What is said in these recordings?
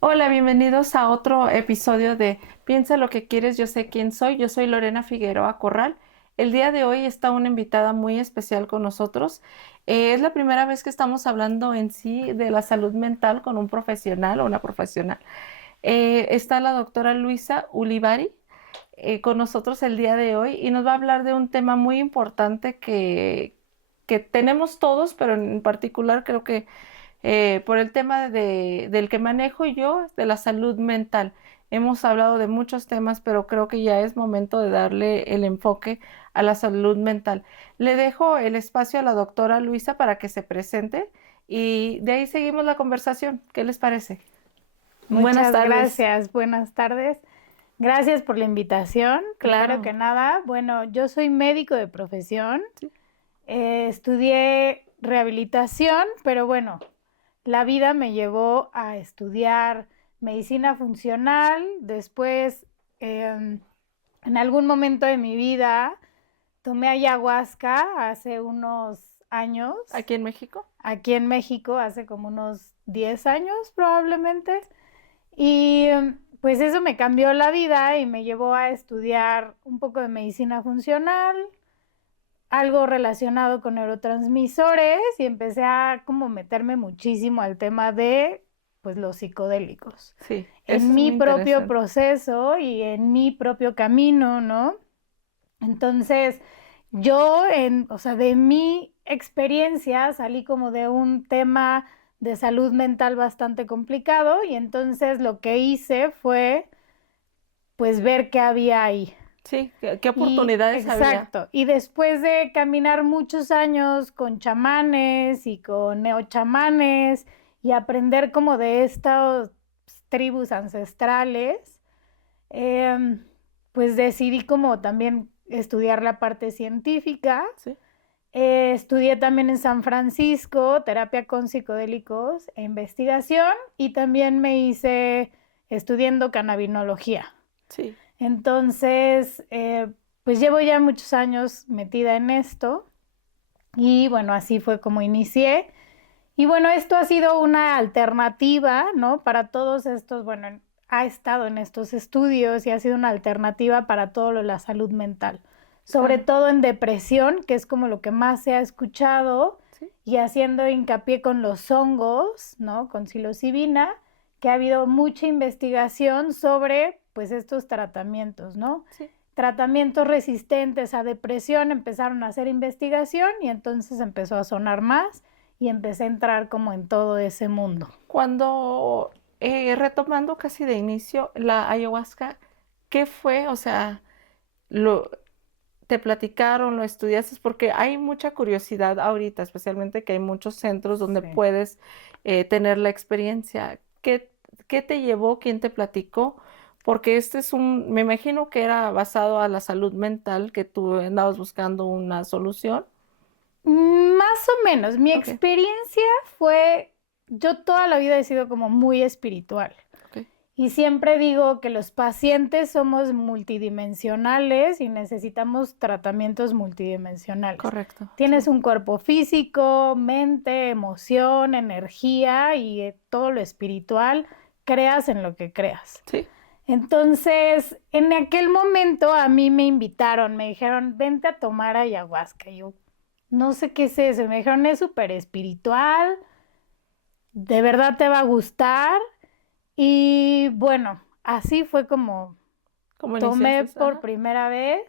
Hola, bienvenidos a otro episodio de Piensa lo que quieres, yo sé quién soy. Yo soy Lorena Figueroa Corral. El día de hoy está una invitada muy especial con nosotros. Es la primera vez que estamos hablando en sí de la salud mental con un profesional o una profesional. Está la doctora Luisa Ulivari con nosotros el día de hoy y nos va a hablar de un tema muy importante que tenemos todos, pero en particular creo que por el tema del que manejo yo, de la salud mental. Hemos hablado de muchos temas, pero creo que ya es momento de darle el enfoque a la salud mental. Le dejo el espacio a la doctora Luisa para que se presente y de ahí seguimos la conversación. ¿Qué les parece? Buenas Muchas tardes. gracias, buenas tardes. Gracias por la invitación. Primero que Claro. nada, bueno, yo soy médico de profesión, Sí. estudié rehabilitación, pero bueno, la vida me llevó a estudiar medicina funcional. Después, en algún momento de mi vida, tomé ayahuasca hace unos años, Aquí en México. aquí en México, hace como unos 10 años probablemente. Y pues eso me cambió la vida y me llevó a estudiar un poco de medicina funcional, algo relacionado con neurotransmisores y empecé a como meterme muchísimo al tema de pues los psicodélicos. Sí, eso En es mi muy propio interesante. proceso y en mi propio camino, ¿no? Entonces, yo, o sea, de mi experiencia salí como de un tema de salud mental bastante complicado y entonces lo que hice fue, pues, ver qué había ahí. Sí, ¿qué Y oportunidades había? exacto, y después de caminar muchos años con chamanes y con neochamanes y aprender como de estas tribus ancestrales, em, pues decidí como también estudiar la parte científica. Sí. Estudié también en San Francisco terapia con psicodélicos e investigación y también me hice estudiando cannabinología. Sí. Entonces, pues llevo ya muchos años metida en esto y bueno, así fue como inicié. Y bueno, esto ha sido una alternativa, ¿no? Para todos estos, bueno, ha estado en estos estudios y ha sido una alternativa para todo lo de la salud mental, sobre Claro. todo en depresión, que es como lo que más se ha escuchado, Sí. y haciendo hincapié con los hongos, ¿no? Con psilocibina, que ha habido mucha investigación sobre, pues, estos tratamientos, ¿no? Sí. Tratamientos resistentes a depresión, empezaron a hacer investigación y entonces empezó a sonar más y empecé a entrar como en todo ese mundo. Cuando retomando casi de inicio la ayahuasca, ¿qué fue? O sea, lo te platicaron, lo estudiaste, porque hay mucha curiosidad ahorita, especialmente que hay muchos centros donde Sí. puedes tener la experiencia. ¿Qué te llevó? ¿Quién te platicó? Porque este es me imagino que era basado a la salud mental, que tú andabas buscando una solución. Más o menos, mi Ok, experiencia fue, yo toda la vida he sido como muy espiritual ok, y siempre digo que los pacientes somos multidimensionales y necesitamos tratamientos multidimensionales. correcto, Tienes sí, un cuerpo físico, mente, emoción, energía y todo lo espiritual, creas en lo que creas. sí, Entonces, en aquel momento a mí me invitaron, me dijeron, vente a tomar ayahuasca. Y yo, no sé qué es eso. Me dijeron, es súper espiritual, de verdad te va a gustar. Y bueno, así fue como ¿cómo tomé iniciaste? por Ajá, primera vez.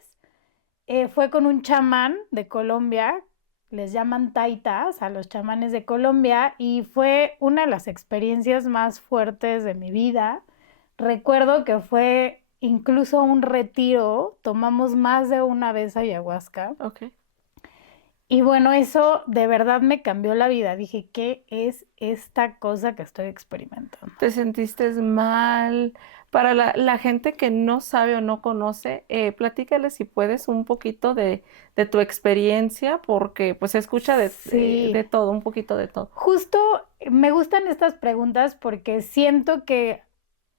Fue con un chamán de Colombia, les llaman taitas a los chamanes de Colombia, y fue una de las experiencias más fuertes de mi vida. Recuerdo que fue incluso un retiro, tomamos más de una vez ayahuasca. ok. Y bueno, eso de verdad me cambió la vida. Dije, ¿qué es esta cosa que estoy experimentando? ¿Te sentiste mal? Para la gente que no sabe o no conoce, platícale si puedes un poquito de tu experiencia, porque pues se escucha Sí, de todo, un poquito de todo. justo me gustan estas preguntas porque siento que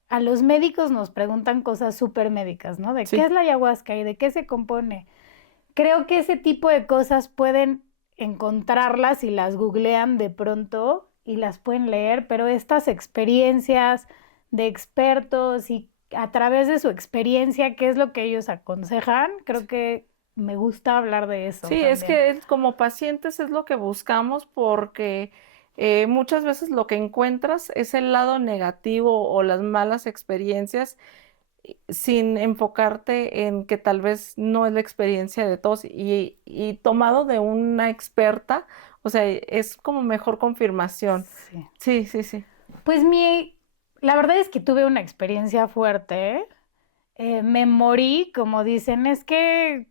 a los médicos nos preguntan cosas súper médicas, ¿no? De qué Sí, es la ayahuasca y de qué se compone. Creo que ese tipo de cosas pueden encontrarlas y las googlean de pronto y las pueden leer, pero estas experiencias de expertos y a través de su experiencia, qué es lo que ellos aconsejan, creo que me gusta hablar de eso Sí, es también. que como pacientes es lo que buscamos porque muchas veces lo que encuentras es el lado negativo o las malas experiencias sin enfocarte en que tal vez no es la experiencia de todos y tomado de una experta, o sea, es como mejor confirmación. Sí. Sí, sí, sí. Pues la verdad es que tuve una experiencia fuerte, ¿eh? Me morí, como dicen, es que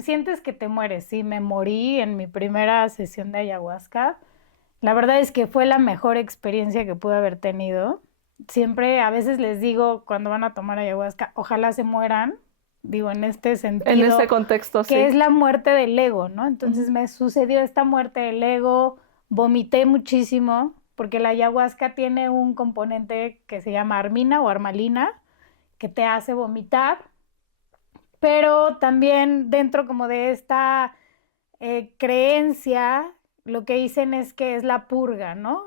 sientes que te mueres. Sí, me morí en mi primera sesión de ayahuasca. La verdad es que fue la mejor experiencia que pude haber tenido. Siempre, a veces les digo cuando van a tomar ayahuasca, ojalá se mueran, digo, en este En ese sentido, contexto, que es sí. la muerte del ego, ¿no? Ujú. Entonces me sucedió esta muerte del ego, vomité muchísimo, porque la ayahuasca tiene un componente que se llama armina o armalina, que te hace vomitar, pero también dentro como de esta creencia, lo que dicen es que es la purga, ¿no?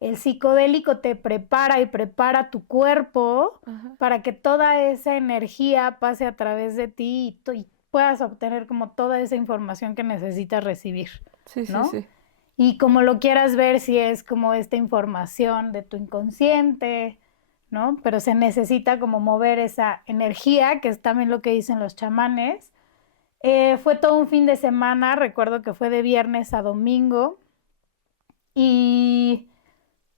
El psicodélico te prepara y prepara tu cuerpo Ajá. para que toda esa energía pase a través de ti y puedas obtener como toda esa información que necesitas recibir, Sí, sí, ¿no? sí. Y como lo quieras ver, si es como esta información de tu inconsciente, ¿no? Pero se necesita como mover esa energía, que es también lo que dicen los chamanes. Fue todo un fin de semana, recuerdo que fue de viernes a domingo y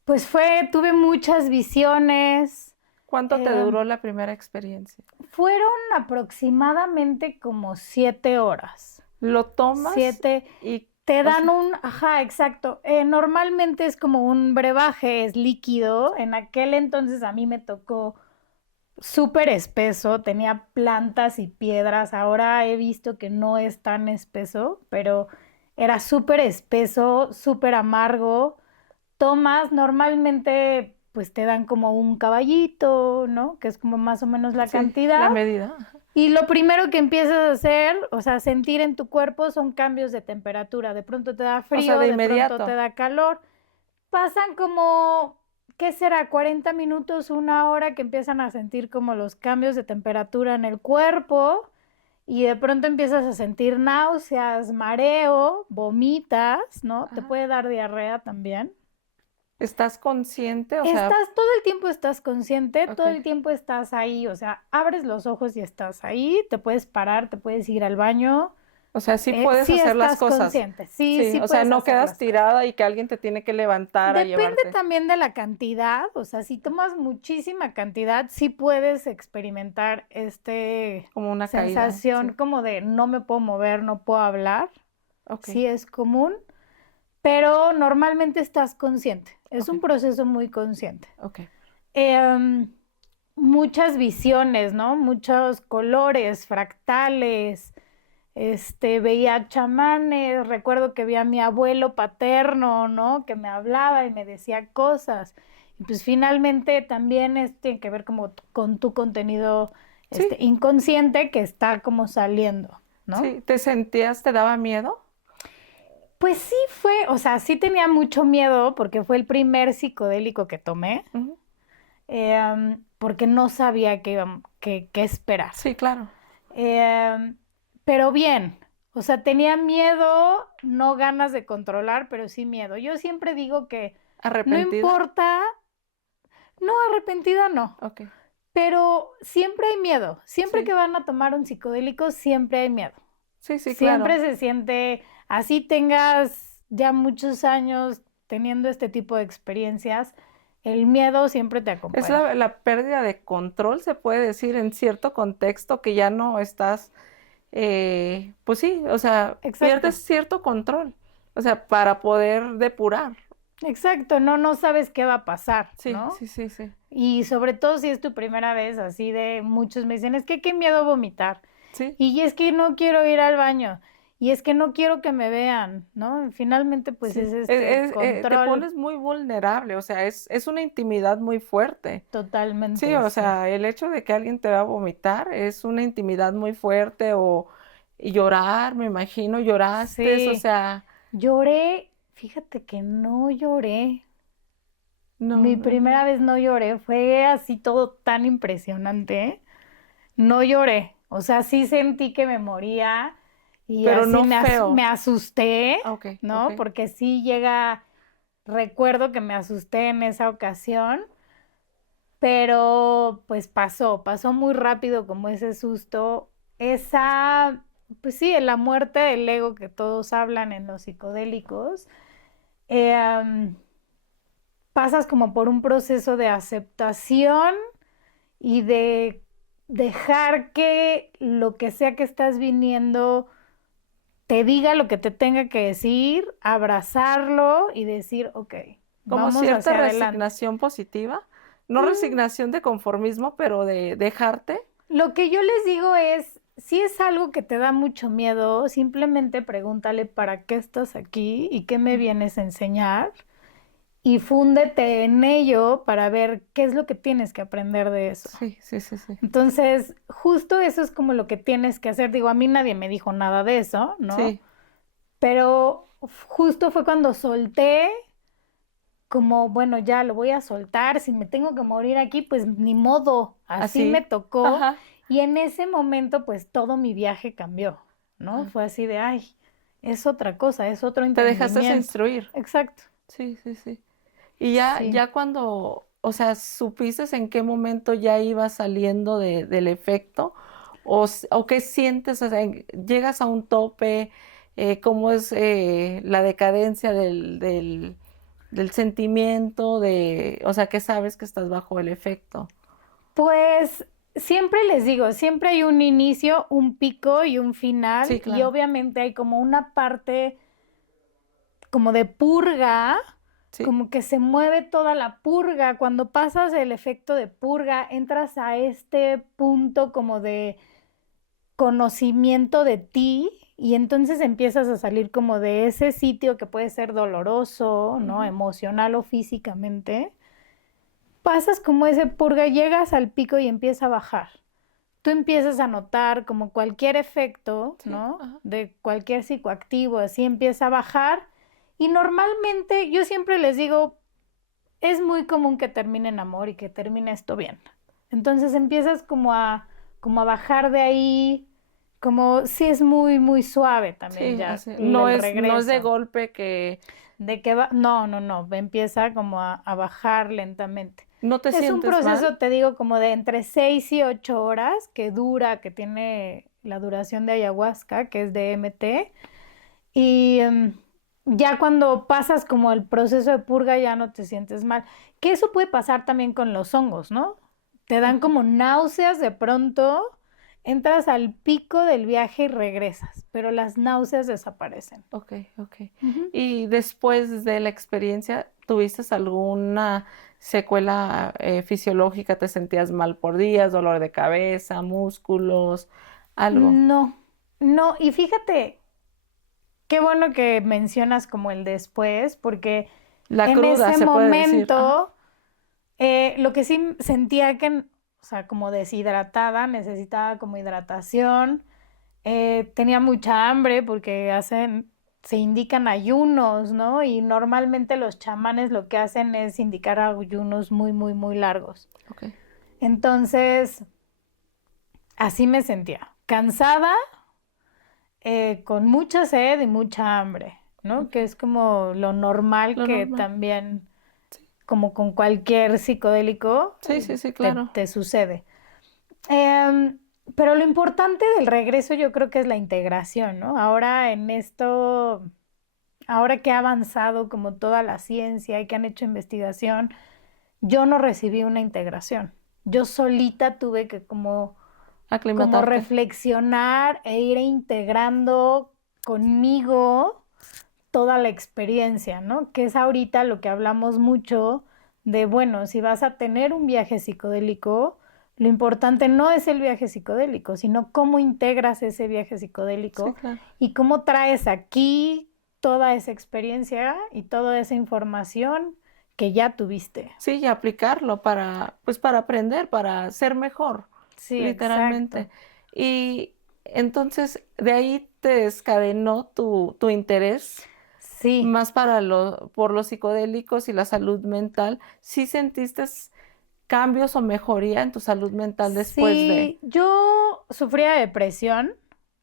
pues tuve muchas visiones. ¿Cuánto te eh, duró la primera experiencia? Fueron aproximadamente como 7 horas. Lo tomas 7, y, te o dan sea, ajá, exacto. Normalmente es como un brebaje, es líquido. En aquel entonces a mí me tocó súper espeso, tenía plantas y piedras. Ahora he visto que no es tan espeso, pero era súper espeso, súper amargo. Tomas, normalmente pues te dan como un caballito, ¿no? Que es como más o menos la sí, cantidad. la medida. Ajá. Y lo primero que empiezas a hacer, o sea, sentir en tu cuerpo son cambios de temperatura. De pronto te da O sea, frío, de de pronto te inmediato. da calor. Pasan como, ¿qué será? 40 minutos, 1 hora que empiezan a sentir como los cambios de temperatura en el cuerpo y de pronto empiezas a sentir náuseas, mareo, vomitas, ¿no? Te Ajá. puede dar diarrea también. ¿Estás consciente? O sea, Todo el tiempo estás consciente, ok. todo el tiempo estás ahí, o sea, abres los ojos y estás ahí, te puedes parar, te puedes ir al baño, O sea, sí puedes sí hacer las estás cosas. consciente, sí, Sí, sí o sea, puedes no hacer quedas las cosas. tirada y que alguien te tiene que levantar a Depende llevarte también de la cantidad, o sea, si tomas muchísima cantidad, sí puedes experimentar como una caída. sensación Sí. como de no me puedo mover, no puedo hablar, Ok, sí es común, pero normalmente estás consciente, es ok, un proceso muy consciente. ok. Em, Muchas visiones, ¿no? Muchos colores, fractales, veía chamanes, recuerdo que vi a mi abuelo paterno, ¿no? Que me hablaba y me decía cosas. Y pues finalmente también tiene que ver como con tu contenido, Sí, inconsciente que está como saliendo, ¿no? sí. ¿Te sentías, te daba miedo? Pues sí o sea, sí tenía mucho miedo porque fue el primer psicodélico que tomé, Ujú. porque no sabía qué esperar. Sí, claro. Em, pero bien, o sea, tenía miedo, no ganas de controlar, pero sí miedo. Yo siempre digo que no ¿Arrepentida? importa, no arrepentida, no, Ok. pero siempre hay miedo. Siempre Sí, que van a tomar un psicodélico, siempre hay miedo. sí, sí, Siempre claro. se siente, así tengas ya muchos años teniendo este tipo de experiencias, el miedo siempre te Es acompaña. la pérdida de control, se puede decir, en cierto contexto que ya no estás, pues sí, o sea, Exacto. pierdes cierto control, o sea, para poder depurar. Exacto, no sabes qué va a pasar, Sí, ¿no? sí, sí, sí. Y sobre todo si es tu primera vez, así de muchos me dicen, es que qué miedo vomitar. Sí, Y es que no quiero ir al baño. Y es que no quiero que me vean, ¿no? Finalmente, pues es sí. este Te control pones muy vulnerable, o sea, es una intimidad muy fuerte. Sí, totalmente, o sí. sea, el hecho de que alguien te va a vomitar es una intimidad muy fuerte o y llorar, me imagino, lloraste, o Sí, sea, lloré, fíjate que no lloré. No, Mi no, no. primera vez no lloré, fue así todo tan impresionante. No lloré, o sea, sí sentí que me moría y Pero así no me feo. asusté, Ok, ok. ¿no? Porque sí llega, recuerdo que me asusté en esa ocasión, pero pues pasó muy rápido como ese susto, esa, pues sí, la muerte del ego que todos hablan en los psicodélicos. eh, am, Pasas como por un proceso de aceptación y de dejar que lo que sea que estás viniendo te diga lo que te tenga que decir, abrazarlo y decir, ok, Como vamos cierta hacia adelante. resignación positiva. No Mm, resignación de conformismo, pero de dejarte. lo que yo les digo es, si es algo que te da mucho miedo, simplemente pregúntale para qué estás aquí y qué me Ujú. vienes a enseñar y fúndete en ello para ver qué es lo que tienes que aprender de eso. Sí, sí, sí, sí. Entonces, justo eso es como lo que tienes que hacer. Digo, a mí nadie me dijo nada de eso, ¿no? Sí, Pero justo fue cuando solté, como, bueno, ya lo voy a soltar, si me tengo que morir aquí, pues ni modo, así me así. tocó. Ajá. Y en ese momento, pues todo mi viaje cambió, ¿no? Ah, Fue así de, ay, es otra cosa, es otro te dejaste entendimiento. instruir. Exacto, Sí, sí, sí. Y sí. ya cuando, o sea, ¿supiste en qué momento ya ibas saliendo del efecto? O qué sientes? O sea, llegas a un tope, ¿cómo es la decadencia del sentimiento, o sea, que sabes que estás bajo el efecto? Pues siempre les digo, siempre hay un inicio, un pico y un Sí, final, y claro. obviamente hay como una parte como de purga, Sí. como que se mueve toda la purga. Cuando pasas el efecto de purga, entras a este punto como de conocimiento de ti y entonces empiezas a salir como de ese sitio que puede ser doloroso, ¿no? Ujú. Emocional o físicamente. Pasas como ese purga, llegas al pico y empieza a bajar. Tú empiezas a notar como cualquier efecto, Sí, ¿no? ajá. De cualquier psicoactivo, así empieza a bajar. Y normalmente yo siempre les digo, es muy común que termine en amor y que termine esto bien. Entonces empiezas como a bajar de ahí, como si es muy, muy suave también Sí, ya así. el No es de regreso. golpe que De que va, no, no, no, empieza como a bajar lentamente. no te Es un sientes mal. proceso, te digo, como de entre 6 y 8 horas que dura, que tiene la duración de ayahuasca, que es de MT. Y ya cuando pasas como el proceso de purga ya no te sientes mal. Que eso puede pasar también con los hongos, ¿no? Te dan Ajá. como náuseas de pronto, entras al pico del viaje y regresas, pero las náuseas desaparecen. Ok, ok. Ujú. Y después de la experiencia, ¿tuviste alguna secuela fisiológica? ¿Te sentías mal por días, dolor de cabeza, músculos, algo? No, no, y fíjate, qué bueno que mencionas como el después, porque La en cruda, ese se puede decir. Ajá. momento lo que sí sentía que, o sea, como deshidratada, necesitaba como hidratación, tenía mucha hambre porque se indican ayunos, ¿no? Y normalmente los chamanes lo que hacen es indicar ayunos muy, muy, muy largos. Ok. Entonces, así me sentía, cansada, con mucha sed y mucha hambre, ¿no? Ok. Que es como lo normal Lo que normal. también, Sí, como con cualquier psicodélico, sí, sí, sí, claro. te sucede. Em, pero lo importante del regreso yo creo que es la integración, ¿no? Ahora en esto, ahora que ha avanzado como toda la ciencia y que han hecho investigación, yo no recibí una integración. Yo solita tuve que como Aclimatarte. reflexionar e ir integrando conmigo toda la experiencia, ¿no? Que es ahorita lo que hablamos mucho de, bueno, si vas a tener un viaje psicodélico, lo importante no es el viaje psicodélico, sino cómo integras ese viaje Sí, psicodélico claro. y cómo traes aquí toda esa experiencia y toda esa información que ya tuviste. Sí, y aplicarlo para, pues para aprender, para ser mejor, Sí, exacto. literalmente. Y entonces de ahí te desencadenó tu interés. Sí, más por los psicodélicos y la salud mental, ¿sí sentiste cambios o mejoría en tu salud mental después de? sí, yo sufría de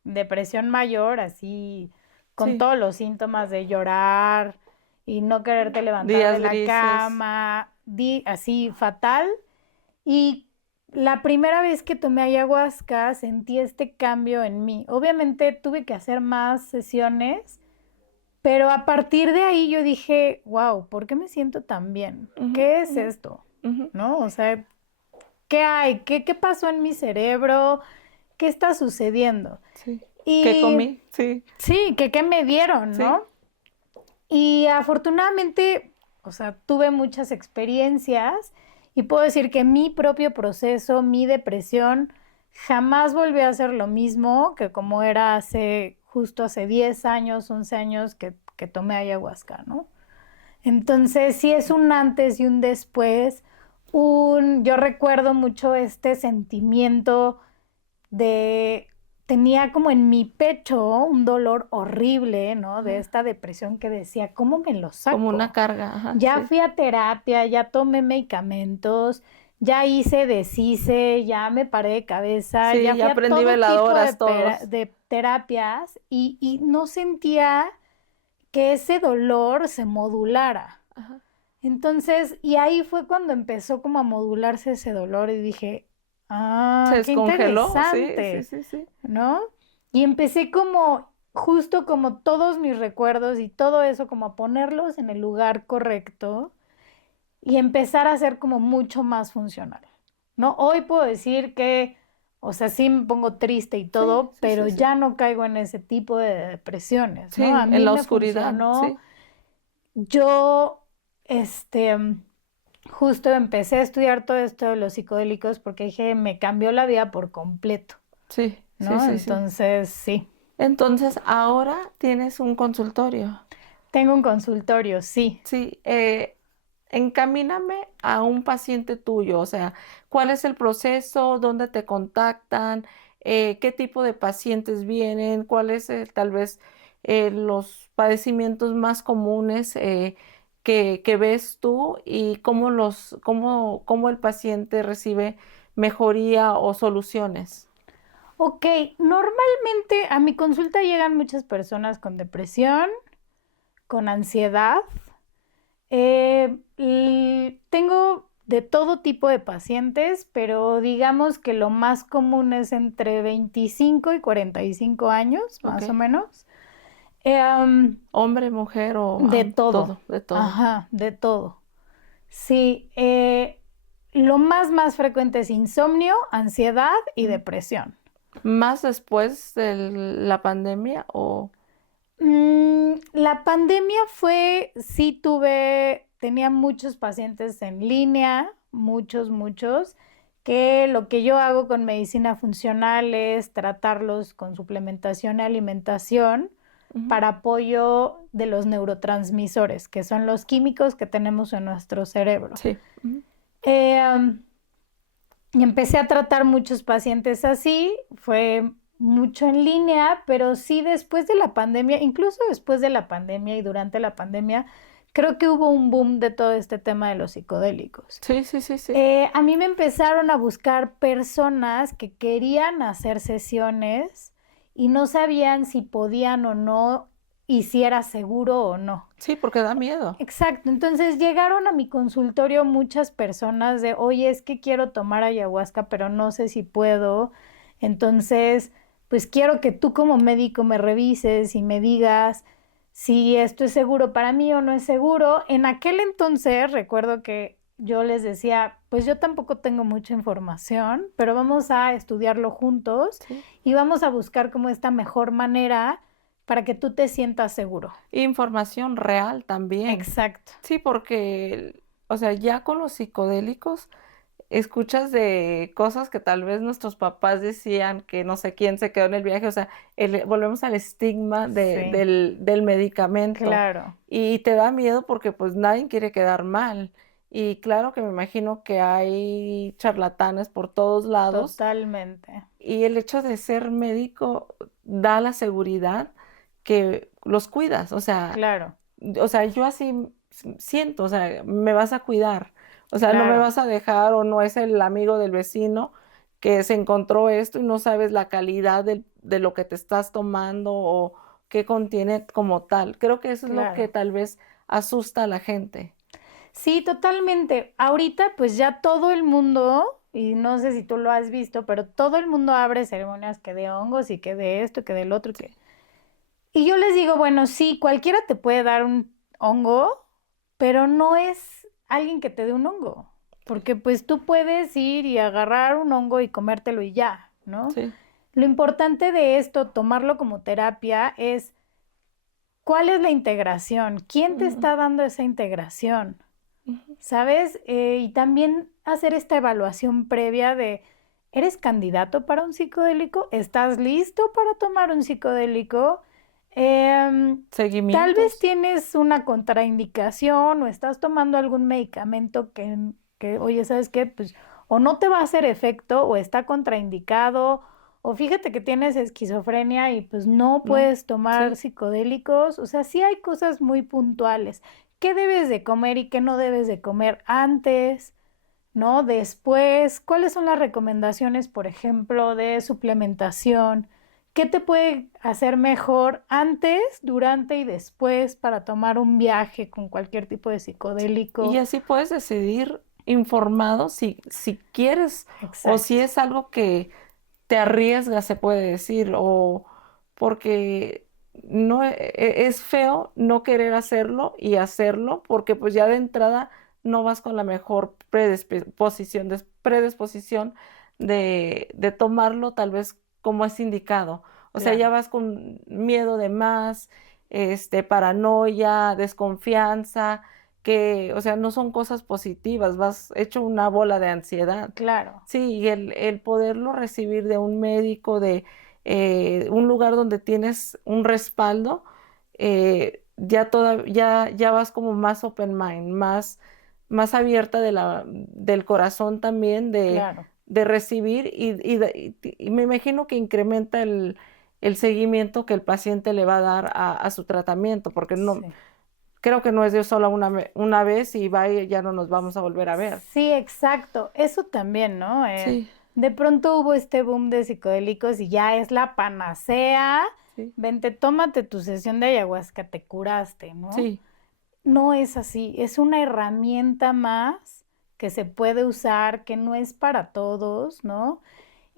depresión mayor, así, con Sí, todos los síntomas de llorar y no quererte levantar de días la grises. cama, así fatal. Y la primera vez que tomé ayahuasca sentí este cambio en mí. Obviamente tuve que hacer más sesiones, pero a partir de ahí yo dije, wow, ¿por qué me siento tan bien? Ujú, ¿Qué es ujú, esto? ujú. ¿No? O sea, ¿qué hay? ¿Qué pasó en mi cerebro? ¿Qué está sucediendo? Sí. ¿Qué Y comí? Sí, sí, que qué me dieron, sí. ¿no? Y afortunadamente, o sea, tuve muchas experiencias y puedo decir que mi propio proceso, mi depresión, jamás volvió a ser lo mismo que como era justo hace 10 años, 11 años que tomé ayahuasca, ¿no? Entonces, sí es un antes y un después. Yo recuerdo mucho este sentimiento de, tenía como en mi pecho un dolor horrible, ¿no? De Ajá. esta depresión que decía, ¿cómo me lo Como una saco? carga, ajá, Ya sí. fui a terapia, ya tomé medicamentos, ya hice, deshice, ya me paré de cabeza, Sí, ya ya fui a aprendí todo tipo veladoras todos. de terapias y no sentía que ese dolor se modulara. Ajá. Entonces, y ahí fue cuando empezó como a modularse ese dolor y dije, Se qué descongeló, sí, sí, interesante, sí, sí. ¿no? Y empecé como, justo como todos mis recuerdos y todo eso, como a ponerlos en el lugar correcto y empezar a ser como mucho más funcional, ¿no? Hoy puedo decir que, o sea, sí me pongo triste y Sí, todo, sí, pero sí, sí. ya no caigo en ese tipo de depresiones, ¿no? A Sí, en mí la me oscuridad, funcionó. sí. Yo, este, justo empecé a estudiar todo esto de los psicodélicos porque dije, me cambió la vida por completo, Sí, sí, ¿no? sí, sí. Entonces, sí, Entonces, ahora tienes un consultorio. tengo un consultorio, sí. Sí, encamíname a un paciente tuyo, o sea, ¿cuál es el proceso? ¿Dónde te contactan? ¿Qué tipo de pacientes vienen? ¿Cuáles tal vez los padecimientos más comunes que ves tú y cómo el paciente recibe mejoría o soluciones? Ok, normalmente a mi consulta llegan muchas personas con depresión, con ansiedad. Y tengo de todo tipo de pacientes, pero digamos que lo más común es entre 25 y 45 años, ¿Ok? más o menos. Em, Hombre, mujer o de todo, todo, de todo. ajá, de todo. Sí, lo más frecuente es insomnio, ansiedad y Mm. depresión. ¿Más después de la pandemia o...? La pandemia tenía muchos pacientes en línea, muchos, que lo que yo hago con medicina funcional es tratarlos con suplementación y alimentación Ujú. para apoyo de los neurotransmisores, que son los químicos que tenemos en nuestro cerebro. Sí. Ujú. Eh, um, y empecé a tratar muchos pacientes así, fue mucho en línea, pero sí después de la pandemia, incluso después de la pandemia y durante la pandemia, creo que hubo un boom de todo este tema de los psicodélicos. Sí, sí, sí, sí. A mí me empezaron a buscar personas que querían hacer sesiones y no sabían si podían o no y si era seguro o no. Sí, porque da miedo. Exacto, entonces llegaron a mi consultorio muchas personas de, oye, es que quiero tomar ayahuasca, pero no sé si puedo. Entonces, pues quiero que tú como médico me revises y me digas si esto es seguro para mí o no es seguro. En aquel entonces recuerdo que yo les decía, pues yo tampoco tengo mucha información, pero vamos a estudiarlo juntos Sí. y vamos a buscar como esta mejor manera para que tú te sientas seguro. Información real también. Exacto. Sí, porque, o sea, ya con los psicodélicos escuchas de cosas que tal vez nuestros papás decían que no sé quién se quedó en el viaje, o sea, volvemos al estigma Sí, del medicamento claro, y te da miedo porque pues nadie quiere quedar mal. Y claro que me imagino que hay charlatanes por todos lados. totalmente, Y el hecho de ser médico da la seguridad que los cuidas, o sea, claro. o sea, yo así siento, o sea, me vas a cuidar, o sea, no me Claro. vas a dejar o no es el amigo del vecino que se encontró esto y no sabes la calidad de lo que te estás tomando o qué contiene como tal. Creo que eso es lo que Claro. tal vez asusta a la gente. Sí, totalmente. Ahorita pues ya todo el mundo, y no sé si tú lo has visto, pero todo el mundo abre ceremonias que de hongos y que de esto, que del otro, que... Y yo les digo, bueno, sí, cualquiera te puede dar un hongo, pero no es alguien que te dé un hongo, porque pues tú puedes ir y agarrar un hongo y comértelo y ya, ¿no? Sí. Lo importante de esto, tomarlo como terapia, es cuál es la integración, quién te Ujú, está dando esa integración. ujú, ¿Sabes? Y también hacer esta evaluación previa de, ¿eres candidato para un psicodélico? ¿Estás listo para tomar un psicodélico? Tal vez seguimientos. tienes una contraindicación o estás tomando algún medicamento oye, ¿sabes qué? Pues o no te va a hacer efecto o está contraindicado o fíjate que tienes esquizofrenia y pues no ¿No? puedes tomar Sí. psicodélicos. O sea, sí hay cosas muy puntuales. ¿Qué debes de comer y qué no debes de comer antes, ¿no? Después, ¿cuáles son las recomendaciones, por ejemplo, de suplementación? ¿Qué te puede hacer mejor antes, durante y después para tomar un viaje con cualquier tipo de Y psicodélico? así puedes decidir informado si quieres o si Exacto. es algo que te arriesgas, se puede decir, o porque no es feo no querer hacerlo y hacerlo, porque pues ya de entrada no vas con la mejor predisposición de tomarlo tal vez como es indicado. O sea, ya Claro. vas con miedo de más, paranoia, desconfianza, que, o sea, no son cosas positivas, vas hecho una bola de ansiedad. Claro. Sí, y el poderlo recibir de un médico, de un lugar donde tienes un respaldo, ya vas como más open mind, más abierta del corazón también Claro. de recibir y me imagino que incrementa el seguimiento que el paciente le va a dar a su tratamiento, porque no, Sí. creo que no es de solo una vez y va y ya no nos vamos a volver a ver. Sí, exacto. Eso también, ¿no? Sí, De pronto hubo este boom de psicodélicos y ya es la panacea. sí, Vente, tómate tu sesión de ayahuasca, te curaste, ¿no? sí. No es así, es una herramienta más que se puede usar, que no es para todos, ¿no?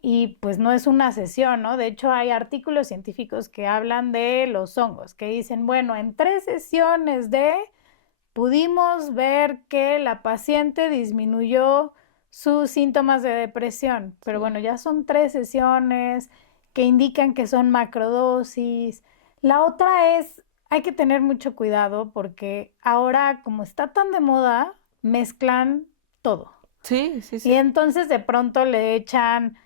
Y pues no es una sesión, ¿no? De hecho, hay artículos científicos que hablan de los hongos, que dicen, bueno, en 3 sesiones pudimos ver que la paciente disminuyó sus síntomas de depresión, pero Sí. bueno, ya son 3 sesiones que indican que son macrodosis. La otra es, hay que tener mucho cuidado porque ahora, como está tan de moda, mezclan todo. Sí, sí, Y sí, entonces de pronto le echan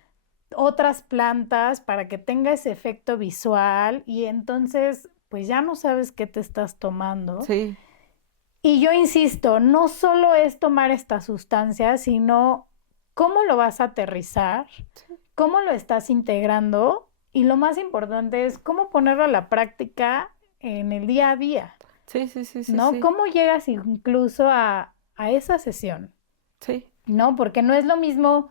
otras plantas para que tenga ese efecto visual y entonces pues ya no sabes qué te estás tomando. sí, Y yo insisto, no solo es tomar esta sustancia, sino cómo lo vas a aterrizar, sí, cómo lo estás integrando y lo más importante es cómo ponerlo a la práctica en el día a día, sí, sí, sí, sí, ¿no? sí, ¿Cómo llegas incluso a esa sesión? sí, ¿No? Porque no es lo mismo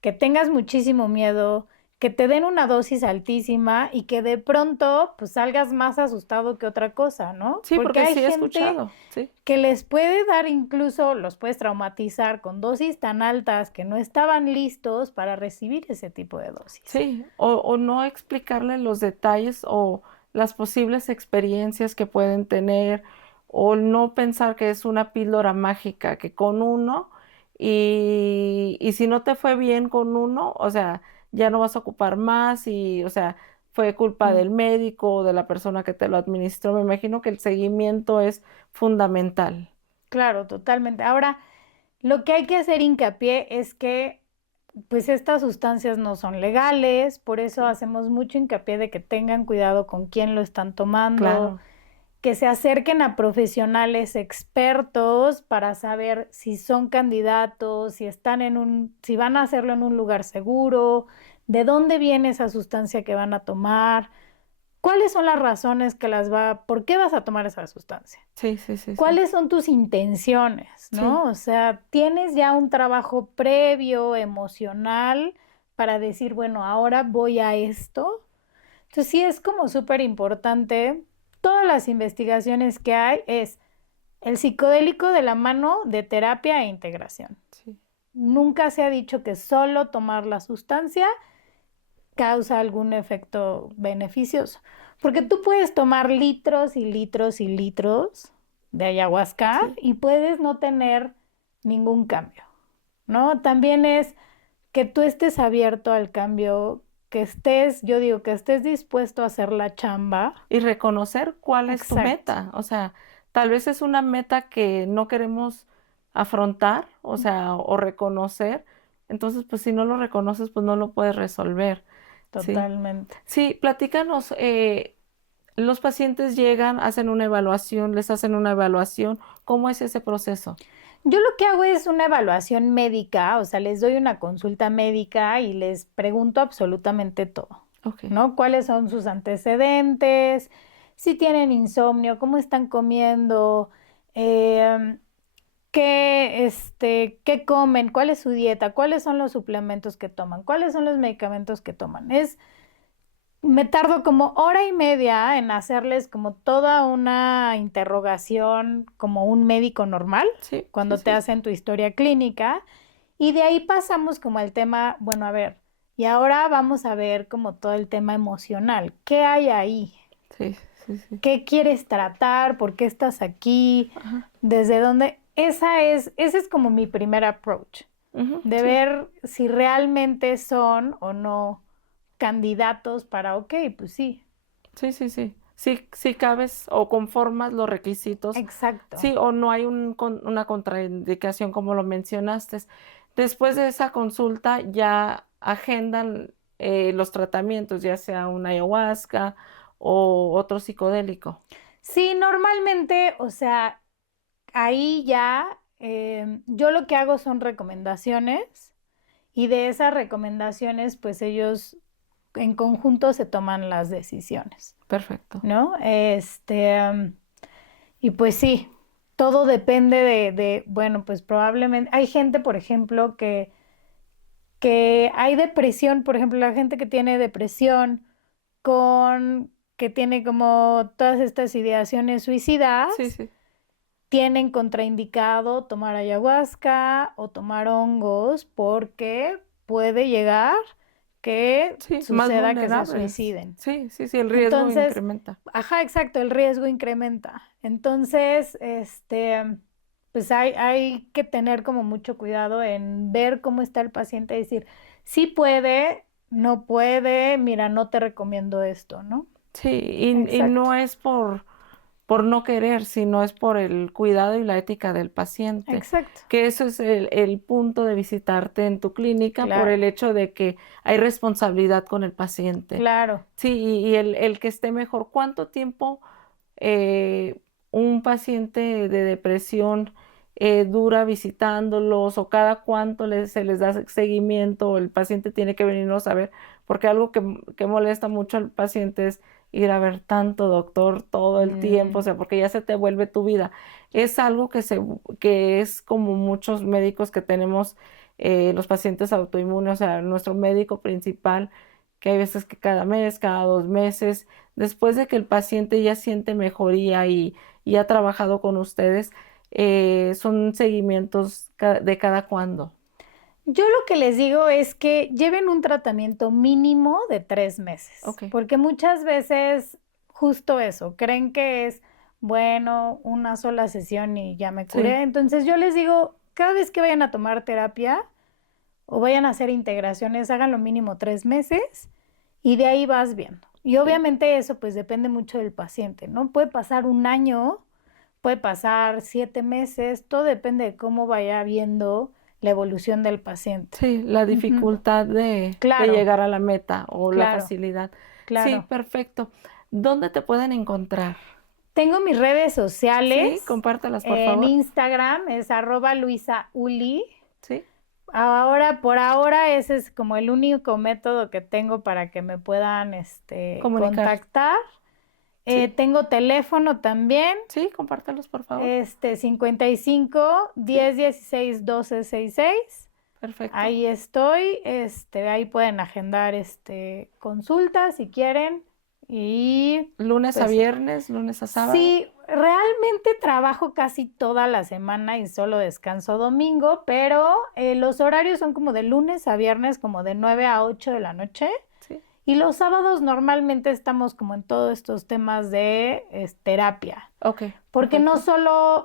que tengas muchísimo miedo, que te den una dosis altísima y que de pronto pues salgas más asustado que otra cosa, ¿no? sí, Porque porque hay sí he gente escuchado, sí, que les puede dar incluso, los puedes traumatizar con dosis tan altas que no estaban listos para recibir ese tipo de dosis. sí, o no explicarle los detalles o las posibles experiencias que pueden tener, o no pensar que es una píldora mágica, que con uno, y si no te fue bien con uno, o sea, ya no vas a ocupar más, y, o sea, fue culpa Mm, del médico o de la persona que te lo administró. Me imagino que el seguimiento es fundamental. claro, totalmente. Ahora, lo que hay que hacer hincapié es que pues estas sustancias no son legales, por eso Sí, hacemos mucho hincapié de que tengan cuidado con quién lo están tomando, claro, que se acerquen a profesionales expertos para saber si son candidatos, si van a hacerlo en un lugar seguro, de dónde viene esa sustancia que van a tomar, ¿cuáles son las razones por qué vas a tomar esa sustancia? Sí, sí, sí, sí. ¿Cuáles son tus intenciones, no? Sí. O sea, tienes ya un trabajo previo, emocional, para decir, bueno, ahora voy a esto. Entonces sí es como súper importante. Todas las investigaciones que hay es el psicodélico de la mano de terapia e integración. Sí. Nunca se ha dicho que solo tomar la sustancia causa algún efecto beneficioso. Porque tú puedes tomar litros y litros y litros de ayahuasca Sí. y puedes no tener ningún cambio, ¿no? También es que tú estés abierto al cambio, yo digo, que estés dispuesto a hacer la chamba. Y reconocer cuál es tu Exacto. meta. O sea, tal vez es una meta que no queremos afrontar, o sea, o reconocer. Entonces, pues si no lo reconoces, pues no lo puedes resolver. Sí. Totalmente. Sí, platícanos, los pacientes llegan, hacen una evaluación, les hacen una evaluación. ¿Cómo es ese proceso? Yo lo que hago es una evaluación médica, o sea, les doy una consulta médica y les pregunto absolutamente todo, Ok. ¿no? ¿Cuáles son sus antecedentes? Si tienen insomnio, cómo están comiendo, em, qué comen, cuál es su dieta, cuáles son los suplementos que toman, cuáles son los medicamentos que toman. Me tardo como hora y media en hacerles como toda una interrogación como un médico normal, Sí, sí, cuando te sí. hacen tu historia clínica, y de ahí pasamos como al tema, bueno, a ver, y ahora vamos a ver como todo el tema emocional. ¿Qué hay ahí? Sí, sí, sí. ¿Qué quieres tratar? ¿Por qué estás aquí? Ajá. ¿Desde dónde? Ese es como mi primer approach, Ujú, de sí. ver si realmente son o no candidatos para, ok, pues sí. Sí, sí, sí. Sí, sí cabes o conformas los requisitos. Exacto. Sí, o no hay una contraindicación como lo mencionaste. Después de esa consulta ya agendan los tratamientos, ya sea una ayahuasca o otro psicodélico. Sí, normalmente, o sea, ahí ya yo lo que hago son recomendaciones y de esas recomendaciones, pues ellos en conjunto se toman las decisiones, Perfecto. ¿no? Y pues sí, todo depende bueno, pues probablemente hay gente, por ejemplo, que hay depresión, por ejemplo, la gente que tiene depresión que tiene como todas estas ideaciones Sí, suicidas, sí. tienen contraindicado tomar ayahuasca o tomar hongos porque puede llegar que Sí, más suceda que se vulnerables. suiciden. Sí, sí, sí, el riesgo Entonces, incrementa. ajá, exacto, el riesgo incrementa. Entonces, pues hay que tener como mucho cuidado en ver cómo está el paciente y decir, sí puede, no puede, mira, no te recomiendo esto, ¿no? Sí, y Exacto, no es por no querer, sino es por el cuidado y la ética del paciente, exacto, que eso es el punto de visitarte en tu clínica por claro, el hecho de que hay responsabilidad con el paciente. claro. Sí, y el que esté mejor. ¿Cuánto tiempo eh, un paciente de depresión dura visitándolos o cada cuánto se les da seguimiento o el paciente tiene que venirnos a ver? Porque algo que molesta mucho al paciente es ir a ver tanto doctor todo el tiempo, o Mm, sea, porque ya se te vuelve tu vida. Es algo que es como muchos médicos que tenemos, los pacientes autoinmunes, o sea, nuestro médico principal, que hay veces que cada mes, cada 2 meses, después de que el paciente ya siente mejoría y ha trabajado con ustedes, son seguimientos de cada cuándo. Yo lo que les digo es que lleven un tratamiento mínimo de 3 meses, Ok, porque muchas veces justo eso, creen que es, bueno, una sola sesión y ya me sí, curé. Entonces yo les digo, cada vez que vayan a tomar terapia o vayan a hacer integraciones, hagan lo mínimo 3 meses y de ahí vas viendo. Y sí, obviamente eso pues depende mucho del paciente, ¿no? Puede pasar un año, puede pasar 7 meses, todo depende de cómo vaya viendo la evolución del paciente. sí, la Ujú. dificultad de Claro, llegar a la meta o la claro, facilidad. Sí, claro. perfecto. ¿Dónde te pueden encontrar? Tengo mis redes Sí, sociales. compártelas, por En favor. Instagram es @luisauli. Sí, Por ahora, ese es como el único método que tengo para que me puedan Comunicar. contactar. Sí, Tengo teléfono también, sí, compártelos, por favor. 55 Sí, 10 16 12 66. perfecto. Ahí estoy, ahí pueden agendar consultas si quieren. Y Lunes a pues viernes, lunes a sábado. sí, realmente trabajo casi toda la semana y solo descanso domingo, pero los horarios son como de lunes a viernes, como de 9 a 8 de la noche. Sí, Y los sábados normalmente estamos como en todos estos temas de terapia, ok, porque no perfecto. solo,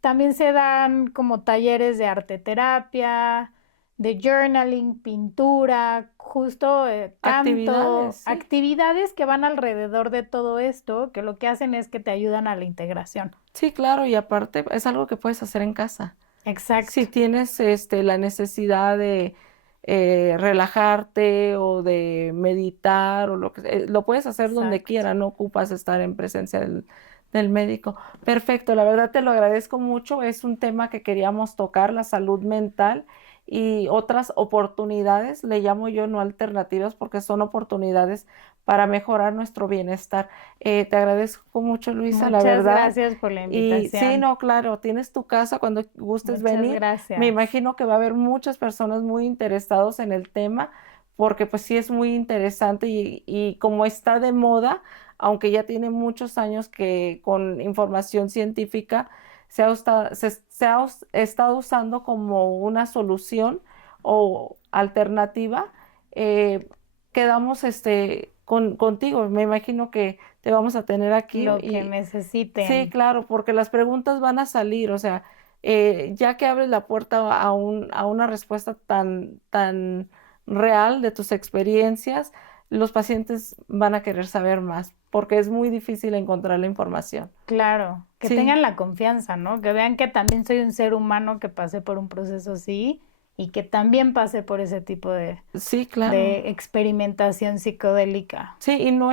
también se dan como talleres de arte terapia, de journaling, pintura, justo Actividades, canto, sí. actividades que van alrededor de todo esto, que lo que hacen es que te ayudan a la integración. Sí, claro, y aparte es algo que puedes hacer en casa. Si Exacto, tienes la necesidad de relajarte o de meditar o lo puedes hacer donde exacto. quiera, no ocupas estar en presencia del médico. Perfecto, la verdad te lo agradezco mucho. Es un tema que queríamos tocar, la salud mental y otras oportunidades, le llamo yo no alternativas porque son oportunidades para mejorar nuestro bienestar. Te agradezco mucho, Luisa, la Muchas verdad. gracias por la Y sí, invitación. no, claro, tienes tu casa cuando gustes Muchas venir. Me gracias. imagino que va a haber muchas personas muy interesados en el tema, porque pues sí es muy interesante y como está de moda, aunque ya tiene muchos años que con información científica se ha estado usando como una solución o alternativa, eh, quedamos contigo. Me imagino que te vamos a tener aquí Lo que y sí, necesiten. claro, porque las preguntas van a salir, o sea, ya que abres la puerta a una respuesta tan real de tus experiencias, los pacientes van a querer saber más, porque es muy difícil encontrar la información. Claro, que Sí, tengan la confianza, ¿no? Que vean que también soy un ser humano que pasé por un proceso así y que también pasé por ese tipo sí, claro. de experimentación psicodélica. Sí, y no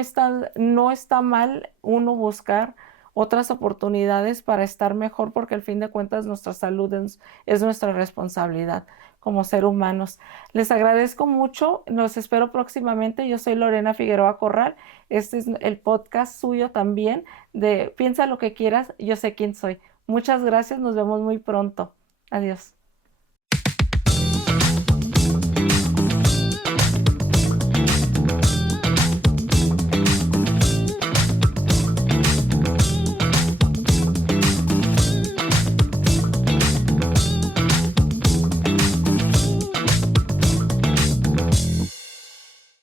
está mal uno buscar otras oportunidades para estar mejor, porque al fin de cuentas nuestra salud es nuestra responsabilidad como ser humanos. Les agradezco mucho, los espero próximamente. Yo soy Lorena Figueroa Corral. Este es el podcast suyo también de Piensa lo que quieras, yo sé quién soy. Muchas gracias, nos vemos muy pronto. Adiós.